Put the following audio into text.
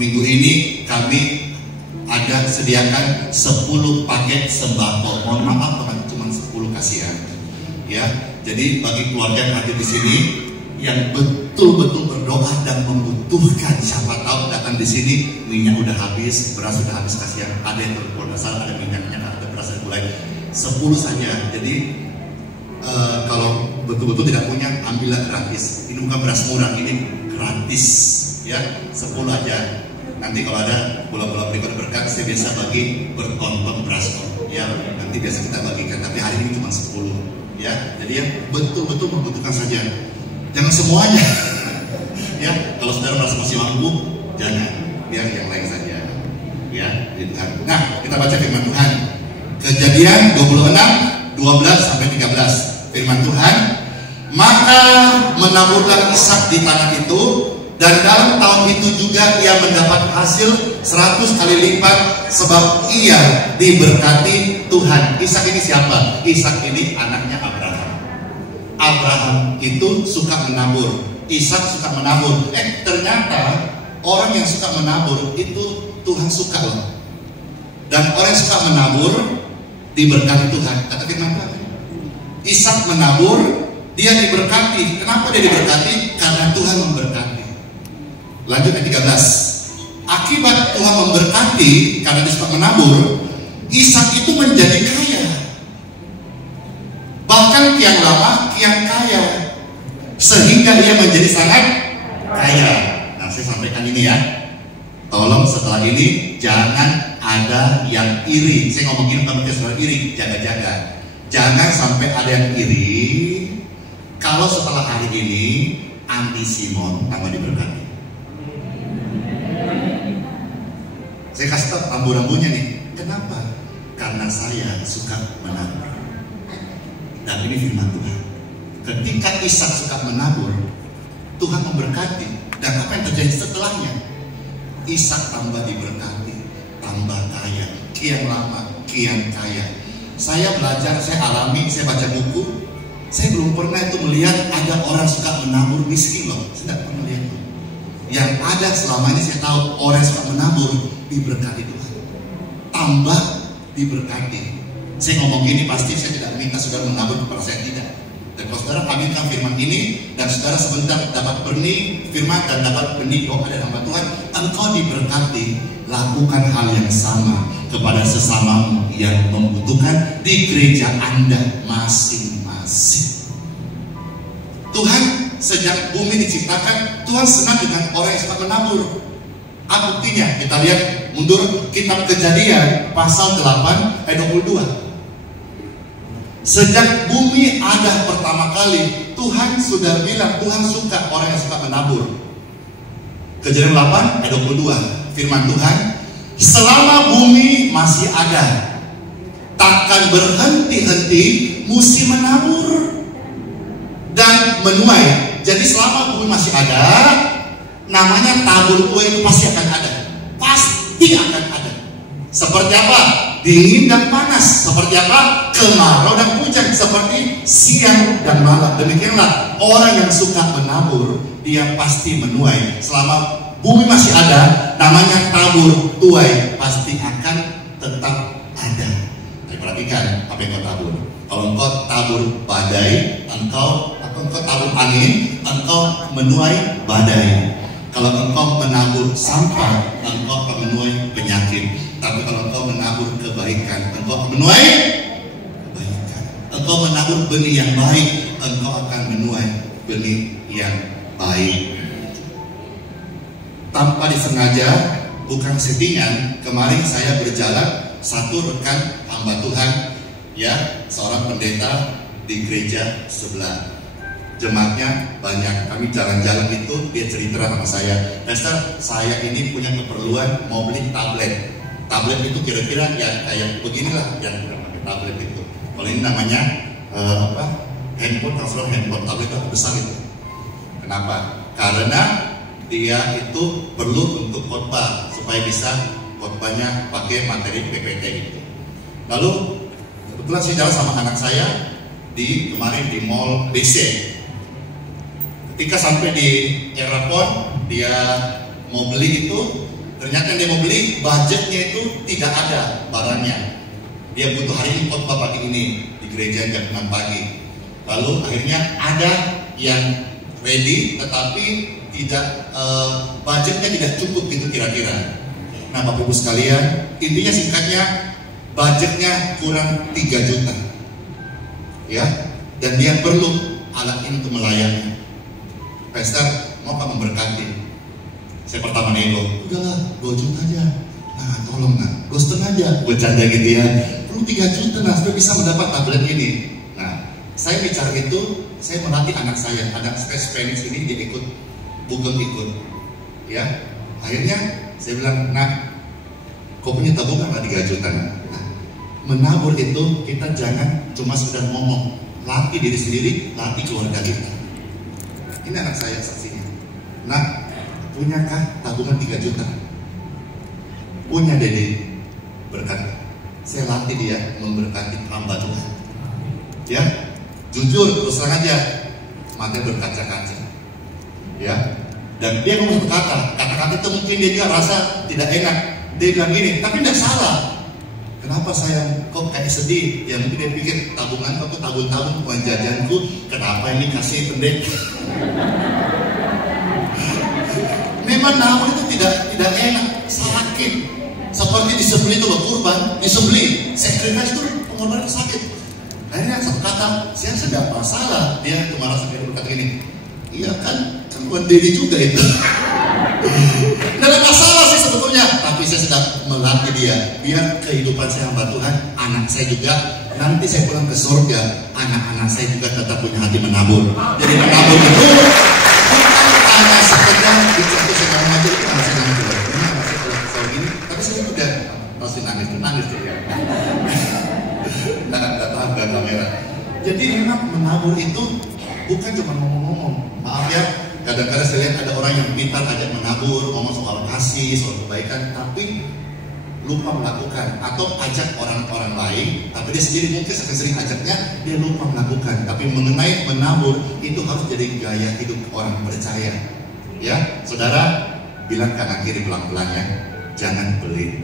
Minggu ini kami ada sediakan 10 paket sembako. Mohon maaf teman, cuma 10 kasihan. Ya, jadi bagi keluarga yang hadir di sini yang betul-betul berdoa dan membutuhkan, siapa tahu datang di sini minyak udah habis, beras udah habis, kasihan. Ada yang berprodasar, ada minyaknya, ada beras dan gulai. 10 saja. Jadi kalau betul-betul tidak punya, ambillah gratis. Ini bukan beras murah, ini gratis. Ya, 10 aja. Nanti kalau ada bola-bola berikut berkat, saya biasa bagi bertonton beras. Ya, nanti biasa kita bagikan. Tapi hari ini cuma 10. Ya, jadi yang betul-betul membutuhkan saja. Jangan semuanya. Ya, kalau saudara merasa masih mampu, jangan. Biar yang lain saja. Ya, di Tuhan. Nah, kita baca firman Tuhan. Kejadian 26, 12 sampai 13. Firman Tuhan, maka menaburlah Ishak di tanah itu, dan dalam tahun itu juga ia mendapat hasil 100 kali lipat, sebab ia diberkati Tuhan. Ishak ini siapa? Ishak ini anaknya Abraham. Abraham itu suka menabur, Ishak suka menabur. Ternyata orang yang suka menabur itu Tuhan suka loh. Dan orang yang suka menabur diberkati Tuhan. Kata firman Tuhan, Ishak menabur, dia diberkati. Kenapa dia diberkati? Karena Tuhan memberkati. Lanjut ayat 13. Akibat Tuhan memberkati karena dia suka menabur, Ishak itu menjadi kaya. Bahkan kian lama kian kaya, sehingga dia menjadi sangat kaya. Nah, saya sampaikan ini ya. Tolong setelah ini jangan ada yang iri. Saya ngomongin kalau kita iri, jaga-jaga. Jangan sampai ada yang iri kalau setelah hari ini Andi Simon tambah diberkati. Saya kasih tahu rambu-rambunya nih. Kenapa? Karena saya suka menabur. Dan ini firman Tuhan. Ketika Ishak suka menabur, Tuhan memberkati. Dan apa yang terjadi setelahnya? Ishak tambah diberkati, tambah kaya, kian lama kian kaya. Saya belajar, saya alami, saya baca buku. Saya belum pernah itu melihat ada orang suka menabur miskin loh. Saya tidak pernah lihat. Yang ada selama ini saya tahu orang yang suka menabur diberkati Tuhan, tambah diberkati. Saya ngomong gini pasti saya tidak minta saudara menabur kepada saya, tidak. Dan kalau saudara aminkan firman ini dan saudara sebentar dapat benih firman dan dapat benih doa dari hamba Tuhan, engkau diberkati. Lakukan hal yang sama kepada sesamamu yang membutuhkan di gereja Anda masing-masing. Tuhan sejak bumi diciptakan, Tuhan senang dengan orang yang suka menabur. Buktinya kita lihat mundur kitab Kejadian pasal 8 ayat 22. Sejak bumi ada pertama kali, Tuhan sudah bilang Tuhan suka orang yang suka menabur. Kejadian 8 ayat 22. Firman Tuhan, selama bumi masih ada, takkan berhenti-henti musim menabur dan menuai. Jadi selama bumi masih ada, namanya tabur kue itu pasti akan ada. Pasti akan ada. Seperti apa? Dingin dan panas. Seperti apa? Kemarau dan hujan. Seperti siang dan malam. Demikianlah orang yang suka menabur, dia pasti menuai. Selama bumi masih ada, namanya tabur tuai pasti akan tetap ada. Tapi perhatikan apa yang kau tabur. Kalau engkau tabur badai, engkau tabur angin, engkau menuai badai. Kalau engkau menabur sampah, engkau akan menuai penyakit. Tapi kalau engkau menabur kebaikan, engkau akan menuai kebaikan. Engkau menabur benih yang baik, engkau akan menuai benih yang baik. Tanpa disengaja, bukan settingan, kemarin saya berjalan, satu rekan hamba Tuhan, ya, seorang pendeta di gereja sebelah. Jemaatnya banyak, kami jalan-jalan itu, dia cerita sama saya, Pastor, saya ini punya keperluan mau beli tablet. Tablet itu kira-kira ya kayak beginilah yang pakai tablet itu. Kalau ini namanya handphone, transfer handphone, tablet itu besar itu. Kenapa? Karena dia itu perlu untuk khotbah supaya bisa khotbahnya pakai materi PPT itu. Lalu kebetulan saya jalan sama anak saya kemarin di mall BC. Ketika sampai di airport, dia mau beli itu, Ternyata dia mau beli, budgetnya itu tidak ada barangnya. Dia butuh hari ini khotbah pagi ini di gereja jam 6 pagi. Lalu akhirnya ada yang ready, tetapi tidak budgetnya tidak cukup gitu kira-kira. Nah Bapak Ibu sekalian, intinya singkatnya budgetnya kurang 3 juta, ya, dan dia perlu alat ini untuk melayani. Pastor, mau kamu memberkati? Saya pertama nego, udahlah 2 juta aja. Nah tolong nah, 2,5 aja. Bercanda gitu ya. Perlu 3 juta nah supaya bisa mendapat tablet ini. Nah saya bicara itu, saya melatih anak saya Spanish ini dia ikut, Google ikut, ya. Akhirnya saya bilang, nah, kau punya tabungan lah 3 juta. Nah, menabur itu kita jangan cuma sekedar ngomong, latih diri sendiri, latih keluarga kita. Ini anak saya saksinya. Nah, punyakah tabungan 3 juta? Punya Dede, berkat. Saya latih dia memberkati hamba Tuhan. Ya, jujur terus terang aja, mata berkaca-kaca. Ya, dan dia ngomong satu kata-kata itu mungkin dia juga rasa tidak enak. Dia bilang gini, tapi tidak salah. Kenapa saya kok kayak sedih? Ya mungkin dia pikir tabungan aku tabung-tabung uang jajanku, kenapa ini kasih pendek? Memang nabur itu tidak enak, sakit. Seperti disembelih itu loh, kurban, disembelih, sacrifice itu pengorbanan sakit. Akhirnya satu kata, saya tidak masalah. Dia cuma rasa kayak berkata gini, iya kan buat diri juga itu. Tidak ada masalah sih sebetulnya, tapi saya sedang melatih dia biar kehidupan saya hamba Tuhan, anak saya juga nanti saya pulang ke surga, anak-anak saya juga tetap punya hati menabur. Jadi menabur itu bukan hanya sekedar dicatat segala macam, itu anak saya nangis juga. Ini anak saya kalau gini, tapi saya juga pasti nangis juga. Nggak tahan dengan kamera. Jadi memang menabur itu bukan cuma ngomong-ngomong. Maaf ya, kadang-kadang saya lihat ada orang yang pintar ajak menabur, ngomong soal kasih, soal kebaikan, tapi lupa melakukan. Atau ajak orang-orang lain, tapi dia sendiri mungkin sering ajaknya, dia lupa melakukan. Tapi mengenai menabur, itu harus jadi gaya hidup orang percaya. Ya, saudara, bilang kanan kiri pelan-pelan ya, jangan pelit.